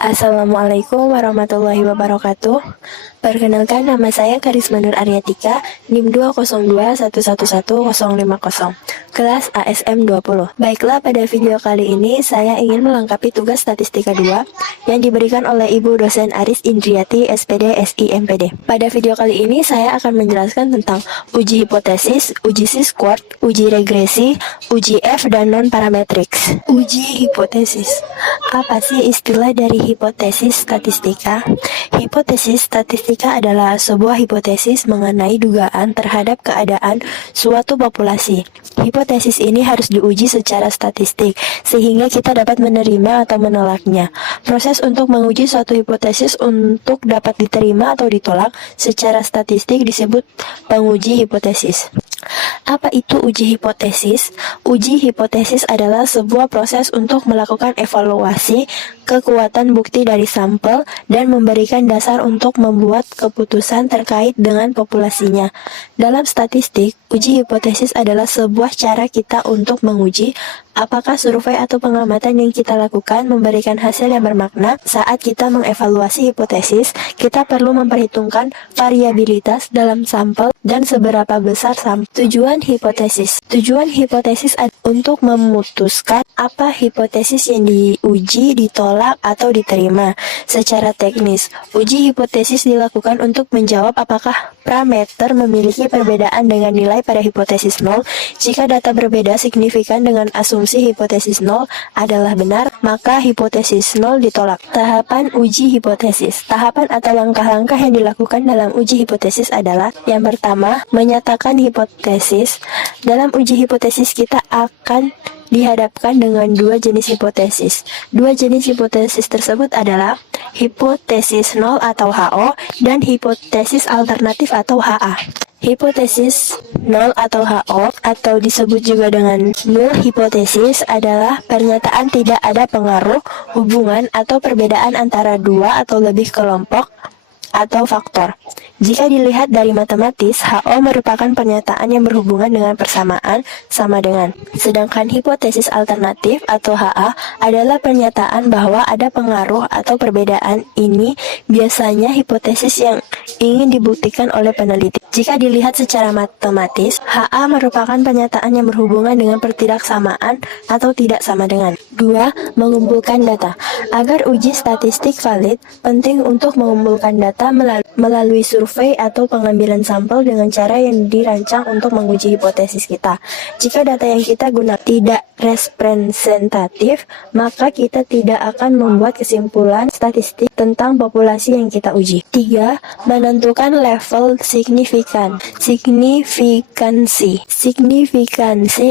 Assalamualaikum warahmatullahi wabarakatuh. Perkenalkan, nama saya Karisma Nur Aryatika, NIM 202111050, kelas ASM 20. Baiklah, pada video kali ini saya ingin melengkapi tugas statistika 2 yang diberikan oleh Ibu dosen Aris Indriati, SPD, SI, MPD. Pada video kali ini saya akan menjelaskan tentang uji hipotesis, uji C-squared, uji regresi, uji F, dan non-parametrics. Uji hipotesis. Apa sih istilah dari hipotesis statistika? Hipotesis statistika adalah sebuah hipotesis mengenai dugaan terhadap keadaan suatu populasi. Hipotesis ini harus diuji secara statistik, sehingga kita dapat menerima atau menolaknya. Proses untuk menguji suatu hipotesis untuk dapat diterima atau ditolak secara statistik disebut penguji hipotesis. Apa itu uji hipotesis? Uji hipotesis adalah sebuah proses untuk melakukan evaluasi kekuatan bukti dari sampel dan memberikan dasar untuk membuat keputusan terkait dengan populasinya. Dalam statistik, uji hipotesis adalah sebuah cara kita untuk menguji apakah survei atau pengamatan yang kita lakukan memberikan hasil yang bermakna. Saat kita mengevaluasi hipotesis, kita perlu memperhitungkan variabilitas dalam sampel dan seberapa besar sampel. Tujuan hipotesis. Tujuan hipotesis untuk memutuskan apa hipotesis yang diuji, ditolak, atau diterima. Secara teknis, uji hipotesis dilakukan untuk menjawab apakah parameter memiliki perbedaan dengan nilai pada hipotesis 0. Jika data berbeda signifikan dengan asumsi hipotesis 0 adalah benar, maka hipotesis 0 ditolak. Tahapan uji hipotesis. Tahapan atau langkah-langkah yang dilakukan dalam uji hipotesis adalah: yang pertama, menyatakan hipotesis. Dalam uji hipotesis kita akan dihadapkan dengan dua jenis hipotesis. Dua jenis hipotesis tersebut adalah hipotesis 0 atau HO dan hipotesis alternatif atau HA. Hipotesis 0 atau HO atau disebut juga dengan null hipotesis adalah pernyataan tidak ada pengaruh, hubungan, atau perbedaan antara dua atau lebih kelompok atau faktor. Jika dilihat dari matematis, HO merupakan pernyataan yang berhubungan dengan persamaan sama dengan. Sedangkan hipotesis alternatif atau HA adalah pernyataan bahwa ada pengaruh atau perbedaan. Ini biasanya hipotesis yang ingin dibuktikan oleh peneliti. Jika dilihat secara matematis, HA merupakan pernyataan yang berhubungan dengan pertidaksamaan atau tidak sama dengan. 2. Mengumpulkan data. Agar uji statistik valid, penting untuk mengumpulkan data melalui survei atau pengambilan sampel dengan cara yang dirancang untuk menguji hipotesis kita. Jika data yang kita gunakan tidak representatif, maka kita tidak akan membuat kesimpulan statistik tentang populasi yang kita uji. 3. Menentukan level signifikan. Signifikansi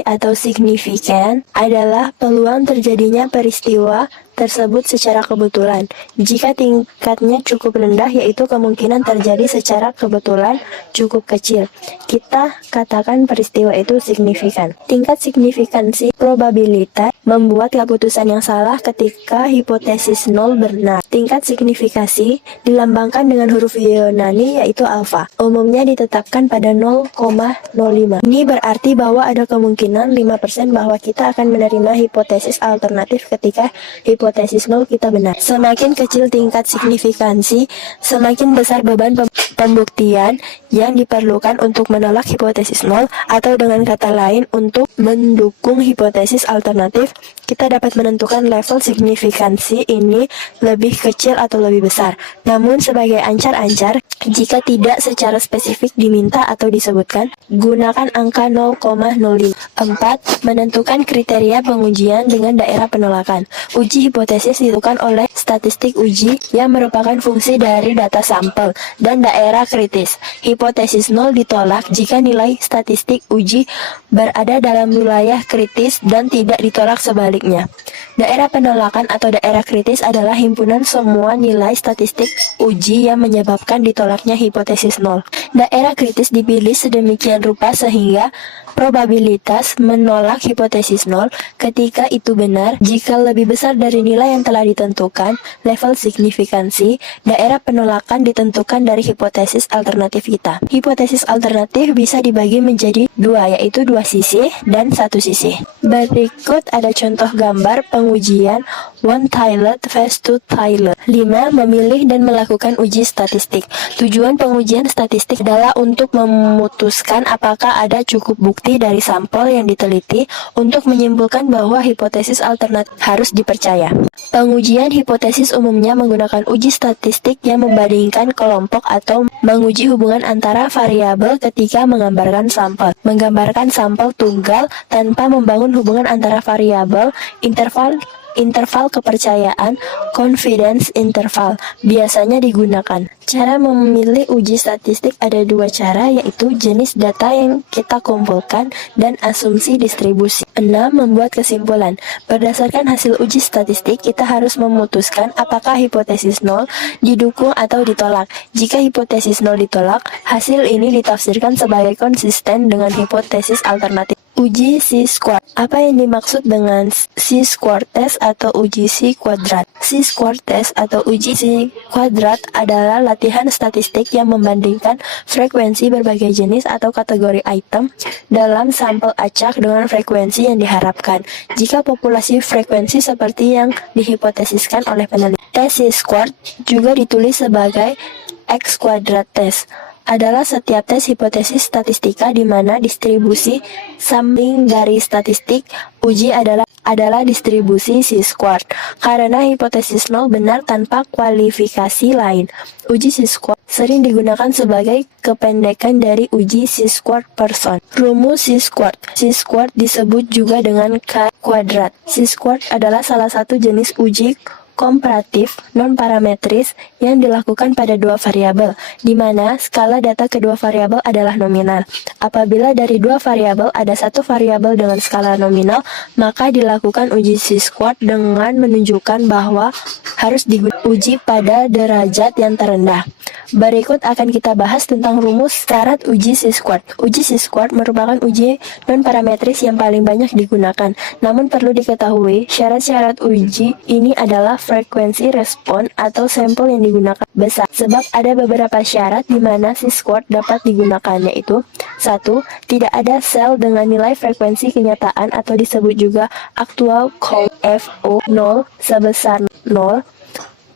atau signifikan adalah peluang terjadinya peristiwa tersebut secara kebetulan. Jika tingkatnya cukup rendah, yaitu kemungkinan terjadi secara kebetulan cukup kecil, kita katakan peristiwa itu signifikan. Tingkat signifikansi probabilitas membuat keputusan yang salah ketika hipotesis 0 benar. Tingkat signifikasi dilambangkan dengan huruf Yunani yaitu alfa. Umumnya ditetapkan pada 0,05. Ini berarti bahwa ada kemungkinan 5% bahwa kita akan menerima hipotesis alternatif ketika hipotesis 0 kita benar. Semakin kecil tingkat signifikansi, semakin besar beban pembuktian yang diperlukan untuk menolak hipotesis 0, atau dengan kata lain, untuk mendukung hipotesis alternatif. Kita dapat menentukan level signifikansi ini lebih kecil atau lebih besar. Namun sebagai ancar-ancar, jika tidak secara spesifik diminta atau disebutkan, gunakan angka 0,05. 4. Menentukan kriteria pengujian dengan daerah penolakan. Uji hipotesis dilakukan oleh statistik uji yang merupakan fungsi dari data sampel dan daerah kritis. Hipotesis 0 ditolak jika nilai statistik uji berada dalam wilayah kritis dan tidak ditolak sebaliknya. Daerah penolakan atau daerah kritis adalah himpunan semua nilai statistik uji yang menyebabkan ditolaknya hipotesis 0. Daerah kritis dipilih sedemikian rupa sehingga probabilitas menolak hipotesis 0 ketika itu benar jika lebih besar dari nilai yang telah ditentukan, level signifikansi, daerah penolakan ditentukan dari hipotesis alternatif kita. Hipotesis alternatif bisa dibagi menjadi dua, yaitu dua sisi dan satu sisi. Berikut ada contoh gambar pengujian one-tiled versus two-tiled. 5. Memilih dan melakukan uji statistik. Tujuan pengujian statistik adalah untuk memutuskan apakah ada cukup bukti dari sampel yang diteliti untuk menyimpulkan bahwa hipotesis alternatif harus dipercaya. Pengujian hipotesis umumnya menggunakan uji statistik yang membandingkan kelompok atau menguji hubungan antara variabel ketika menggambarkan sampel. Menggambarkan sampel tunggal tanpa membangun hubungan antara variabel, interval kepercayaan, confidence interval biasanya digunakan. Cara memilih uji statistik ada dua cara, yaitu jenis data yang kita kumpulkan dan asumsi distribusi. 6. Membuat kesimpulan. Berdasarkan hasil uji statistik, kita harus memutuskan apakah hipotesis 0 didukung atau ditolak. Jika hipotesis 0 ditolak, hasil ini ditafsirkan sebagai konsisten dengan hipotesis alternatif. Uji C-squared. Apa yang dimaksud dengan C-squared test atau uji C-kuadrat? C-squared test atau uji C-kuadrat adalah latihan statistik yang membandingkan frekuensi berbagai jenis atau kategori item dalam sampel acak dengan frekuensi yang diharapkan. Jika populasi frekuensi seperti yang dihipotesiskan oleh peneliti. Tes C-squared juga ditulis sebagai X-kuadrat test. Adalah setiap tes hipotesis statistika di mana distribusi sampling dari statistik uji adalah distribusi C-squared. Karena hipotesis 0 benar tanpa kualifikasi lain. Uji C-squared sering digunakan sebagai kependekan dari uji C-squared person. Rumus C-squared. C-squared disebut juga dengan K-kuadrat. C-squared adalah salah satu jenis uji komparatif non-parametris yang dilakukan pada dua variabel, di mana skala data kedua variabel adalah nominal. Apabila dari dua variabel ada satu variabel dengan skala nominal, maka dilakukan uji C-squared dengan menunjukkan bahwa harus diuji pada derajat yang terendah. Berikut akan kita bahas tentang rumus syarat uji C-squared. Uji C-squared merupakan uji non-parametris yang paling banyak digunakan. Namun perlu diketahui, syarat-syarat uji ini adalah frekuensi respon atau sampel yang digunakan besar. Sebab ada beberapa syarat di mana C-squared dapat digunakan, yaitu 1. Tidak ada sel dengan nilai frekuensi kenyataan atau disebut juga actual count FO 0 sebesar 0.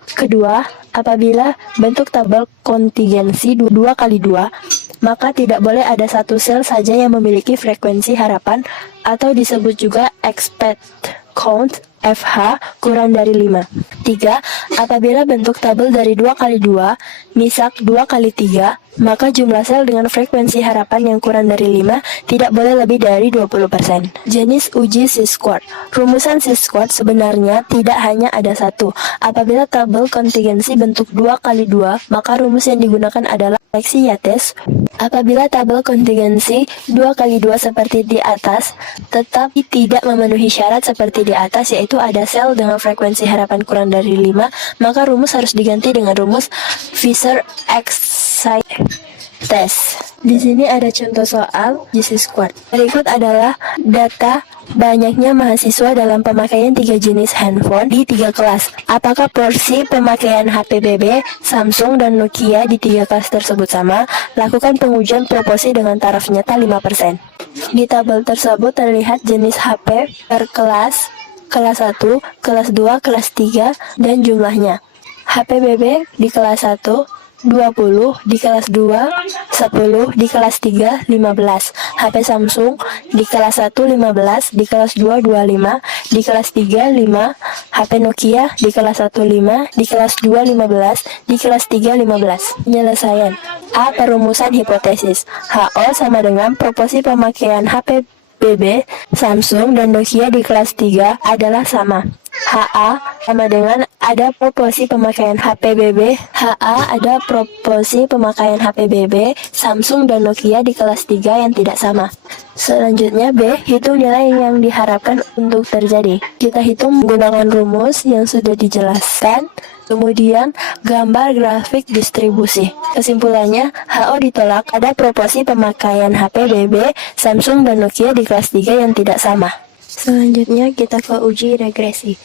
Kedua, apabila bentuk tabel kontingensi 2 kali 2, maka tidak boleh ada satu sel saja yang memiliki frekuensi harapan atau disebut juga expect count FH kurang dari 5. 3. Apabila bentuk tabel dari 2 kali 2, misal 2 kali 3, maka jumlah sel dengan frekuensi harapan yang kurang dari 5 tidak boleh lebih dari 20%. Jenis uji C-squared. Rumusan C-squared sebenarnya tidak hanya ada satu. Apabila tabel kontingensi bentuk 2 kali 2, maka rumus yang digunakan adalah seleksi Yates. Apabila tabel kontingensi 2 kali 2 seperti di atas, tetapi tidak memenuhi syarat seperti di atas, yaitu ada sel dengan frekuensi harapan kurang dari 5, maka rumus harus diganti dengan rumus Fisher-Exite test. Di sini ada contoh soal C-squared. Berikut adalah data banyaknya mahasiswa dalam pemakaian 3 jenis handphone di 3 kelas. Apakah porsi pemakaian HP BB, Samsung, dan Nokia di 3 kelas tersebut sama? Lakukan pengujian proporsi dengan taraf nyata 5%. Di tabel tersebut terlihat jenis HP per kelas 1, kelas 2, kelas 3, dan jumlahnya. HP BB di kelas 1, 20, di kelas 2, 10, di kelas 3, 15. HP Samsung di kelas 1, 15, di kelas 2, 25, di kelas 3, 5. HP Nokia di kelas 1, 5, di kelas 2, 15, di kelas 3, 15. Penyelesaian. A. Perumusan hipotesis. HO sama dengan proporsi pemakaian HP BB, Samsung, dan Nokia di kelas 3 adalah sama. HA sama dengan ada proporsi pemakaian HP BB. HA ada proporsi pemakaian HP BB, Samsung, dan Nokia di kelas 3 yang tidak sama. Selanjutnya B, hitung nilai yang diharapkan untuk terjadi. Kita hitung menggunakan rumus yang sudah dijelaskan. Kemudian gambar grafik distribusi. Kesimpulannya, HO ditolak, ada proporsi pemakaian HP BB, Samsung, dan Nokia di kelas 3 yang tidak sama. Selanjutnya kita ke uji regresi.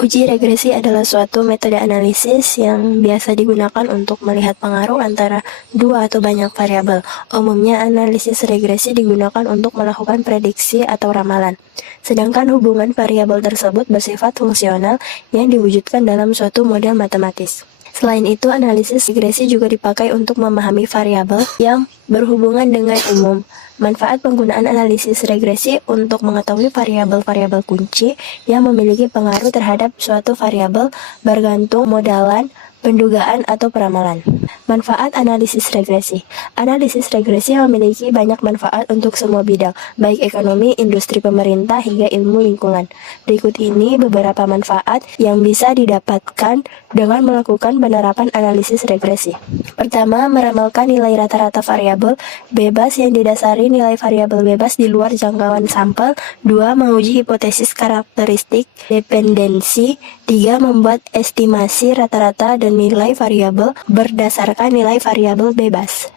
Uji regresi adalah suatu metode analisis yang biasa digunakan untuk melihat pengaruh antara dua atau banyak variabel. Umumnya, analisis regresi digunakan untuk melakukan prediksi atau ramalan. Sedangkan hubungan variabel tersebut bersifat fungsional yang diwujudkan dalam suatu model matematis. Selain itu, analisis regresi juga dipakai untuk memahami variabel yang berhubungan dengan umum. Manfaat penggunaan analisis regresi untuk mengetahui variabel-variabel kunci yang memiliki pengaruh terhadap suatu variabel bergantung modelan, pendugaan, atau peramalan. Manfaat analisis regresi. Analisis regresi memiliki banyak manfaat untuk semua bidang, baik ekonomi, industri, pemerintah, hingga ilmu lingkungan. Berikut ini beberapa manfaat yang bisa didapatkan dengan melakukan penerapan analisis regresi. Pertama, meramalkan nilai rata-rata variabel bebas yang didasari nilai variabel bebas di luar jangkauan sampel. 2. Menguji hipotesis karakteristik dependensi. 3. Membuat estimasi rata-rata dan nilai variabel berdasarkan nilai variabel bebas.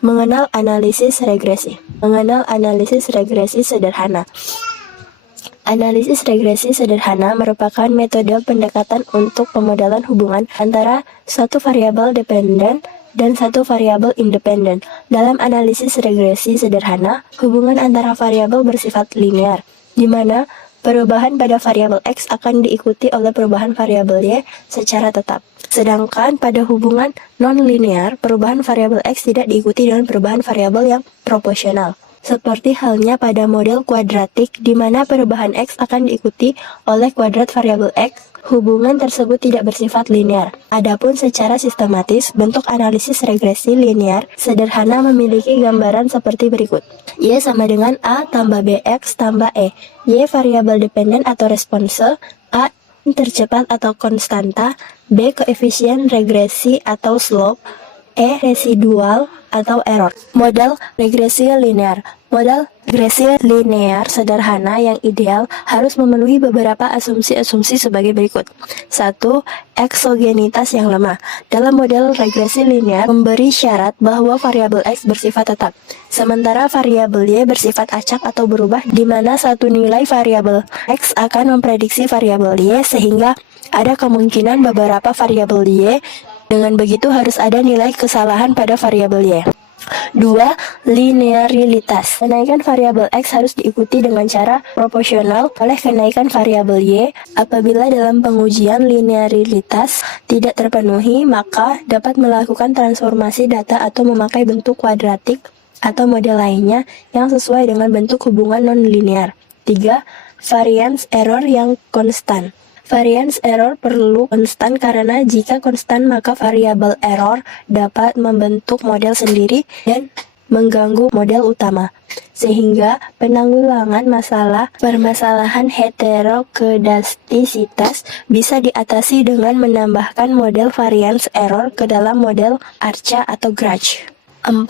Mengenal analisis regresi. Mengenal analisis regresi sederhana. Analisis regresi sederhana merupakan metode pendekatan untuk pemodelan hubungan antara suatu variabel dependen dan satu variabel independen. Dalam analisis regresi sederhana, hubungan antara variabel bersifat linear, di mana perubahan pada variabel X akan diikuti oleh perubahan variabel Y secara tetap. Sedangkan pada hubungan non-linear, perubahan variabel X tidak diikuti dengan perubahan variabel yang proporsional. Seperti halnya pada model kuadratik, di mana perubahan X akan diikuti oleh kuadrat variabel X, hubungan tersebut tidak bersifat linear. Adapun secara sistematis, bentuk analisis regresi linear sederhana memiliki gambaran seperti berikut. Y sama dengan A tambah BX tambah E. Y variabel dependen atau response, A tercepat atau konstanta, B koefisien regresi atau slope, E residual atau error. Model regresi linear. Model regresi linear sederhana yang ideal harus memenuhi beberapa asumsi-asumsi sebagai berikut. 1. Eksogenitas yang lemah. Dalam model regresi linear memberi syarat bahwa variabel X bersifat tetap, sementara variabel Y bersifat acak atau berubah, di mana satu nilai variabel X akan memprediksi variabel Y, sehingga ada kemungkinan beberapa variabel Y. Dengan begitu harus ada nilai kesalahan pada variabel Y. 2. Linearitas. Kenaikan variabel X harus diikuti dengan cara proporsional oleh kenaikan variabel Y. Apabila dalam pengujian linearitas tidak terpenuhi, maka dapat melakukan transformasi data atau memakai bentuk kuadratik atau model lainnya yang sesuai dengan bentuk hubungan non-linear. 3. Variance error yang konstan. Variance error perlu konstan karena jika konstan maka variabel error dapat membentuk model sendiri dan mengganggu model utama, sehingga penanggulangan permasalahan heterokedastisitas bisa diatasi dengan menambahkan model variance error ke dalam model ARCA atau Grudge. 4.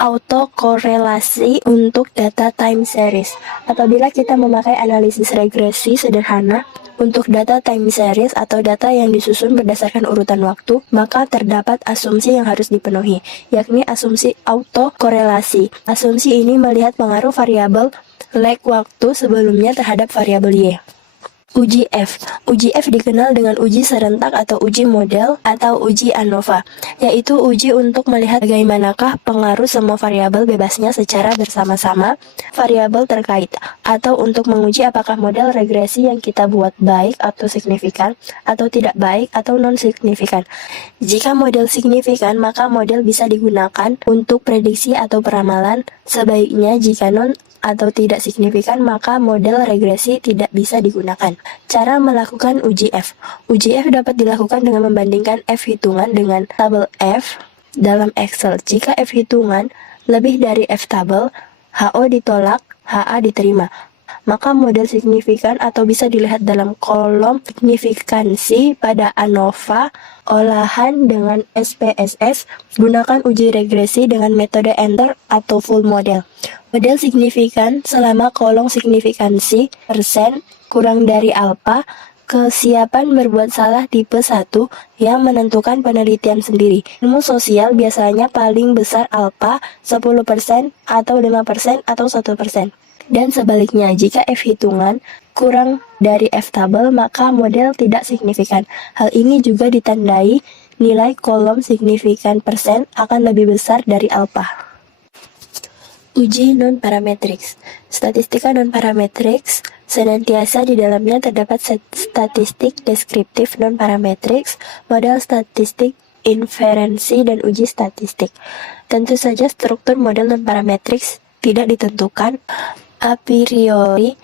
Autokorelasi untuk data time series. Apabila kita memakai analisis regresi sederhana untuk data time series atau data yang disusun berdasarkan urutan waktu, maka terdapat asumsi yang harus dipenuhi, yakni asumsi autokorelasi. Asumsi ini melihat pengaruh variabel lag waktu sebelumnya terhadap variabel Y. Uji F. Uji F dikenal dengan uji serentak atau uji model atau uji ANOVA, yaitu uji untuk melihat bagaimanakah pengaruh semua variabel bebasnya secara bersama-sama variabel terkait, atau untuk menguji apakah model regresi yang kita buat baik atau signifikan, atau tidak baik atau non-signifikan. Jika model signifikan, maka model bisa digunakan untuk prediksi atau peramalan. Sebaiknya jika non atau tidak signifikan, maka model regresi tidak bisa digunakan. Cara melakukan uji F. Uji F dapat dilakukan dengan membandingkan F hitungan dengan tabel F dalam Excel. Jika F hitungan lebih dari F tabel, HO ditolak, HA diterima. Maka model signifikan atau bisa dilihat dalam kolom signifikansi pada ANOVA olahan dengan SPSS. Gunakan uji regresi dengan metode enter atau full model. Model signifikan selama kolom signifikansi persen kurang dari alfa. Kesiapan berbuat salah tipe 1 yang menentukan penelitian sendiri. Ilmu sosial biasanya paling besar alfa 10% atau 5% atau 1%. Dan sebaliknya, jika F hitungan kurang dari F-table, maka model tidak signifikan. Hal ini juga ditandai nilai kolom signifikan persen akan lebih besar dari alpha. Uji non-parametrics. Statistika non-parametrics senantiasa di dalamnya terdapat statistik deskriptif non-parametrics, model statistik, inferensi, dan uji statistik. Tentu saja struktur model non-parametrics tidak ditentukan a priori,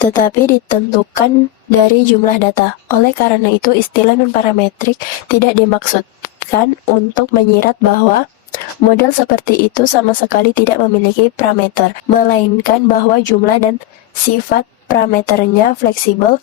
tetapi ditentukan dari jumlah data. Oleh karena itu, istilah non-parametrik tidak dimaksudkan untuk menyirat bahwa model seperti itu sama sekali tidak memiliki parameter, melainkan bahwa jumlah dan sifat parameternya fleksibel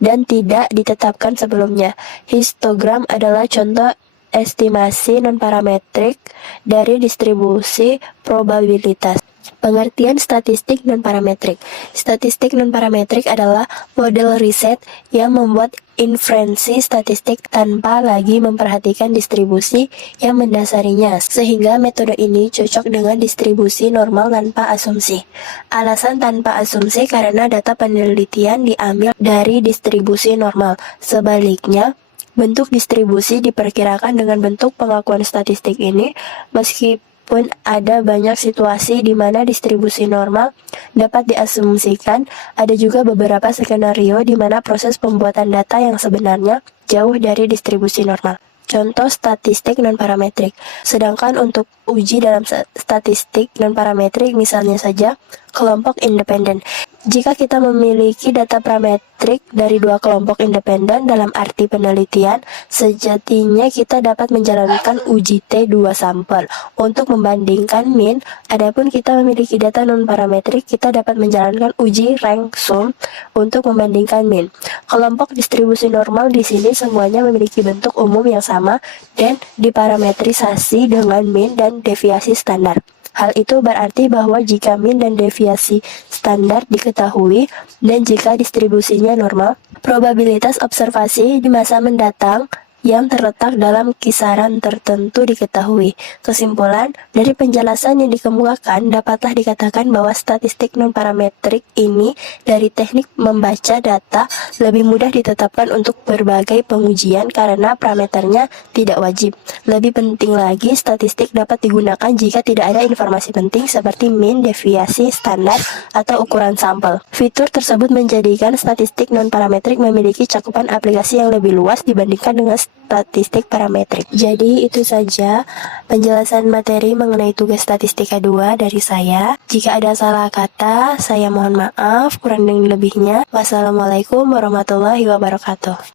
dan tidak ditetapkan sebelumnya. Histogram adalah contoh estimasi non-parametrik dari distribusi probabilitas. Pengertian statistik non-parametrik. Statistik non-parametrik adalah model riset yang membuat inferensi statistik tanpa lagi memperhatikan distribusi yang mendasarinya, sehingga metode ini cocok dengan distribusi normal tanpa asumsi. Alasan tanpa asumsi karena data penelitian diambil dari distribusi normal. Sebaliknya, bentuk distribusi diperkirakan dengan bentuk pengakuan statistik ini, meskipun ada banyak situasi di mana distribusi normal dapat diasumsikan, ada juga beberapa skenario di mana proses pembuatan data yang sebenarnya jauh dari distribusi normal. Contoh statistik non-parametrik. Sedangkan untuk uji dalam statistik non-parametrik, misalnya saja kelompok independen. Jika kita memiliki data parametrik dari dua kelompok independen dalam arti penelitian, sejatinya kita dapat menjalankan uji T2 sampel untuk membandingkan mean. Adapun kita memiliki data non-parametrik, kita dapat menjalankan uji rank sum untuk membandingkan mean. Kelompok distribusi normal di sini semuanya memiliki bentuk umum yang sama dan diparametrisasi dengan mean dan deviasi standar. Hal itu berarti bahwa jika mean dan deviasi standar diketahui dan jika distribusinya normal, probabilitas observasi di masa mendatang yang terletak dalam kisaran tertentu diketahui. Kesimpulan, dari penjelasan yang dikemukakan, dapatlah dikatakan bahwa statistik non-parametrik ini dari teknik membaca data lebih mudah ditetapkan untuk berbagai pengujian karena parameternya tidak wajib. Lebih penting lagi, statistik dapat digunakan jika tidak ada informasi penting seperti mean, deviasi, standar, atau ukuran sampel. Fitur tersebut menjadikan statistik non-parametrik memiliki cakupan aplikasi yang lebih luas dibandingkan dengan statistik parametrik. Jadi itu saja penjelasan materi mengenai tugas statistika 2 dari saya. Jika ada salah kata, saya mohon maaf, kurang dan lebihnya. Wassalamualaikum warahmatullahi wabarakatuh.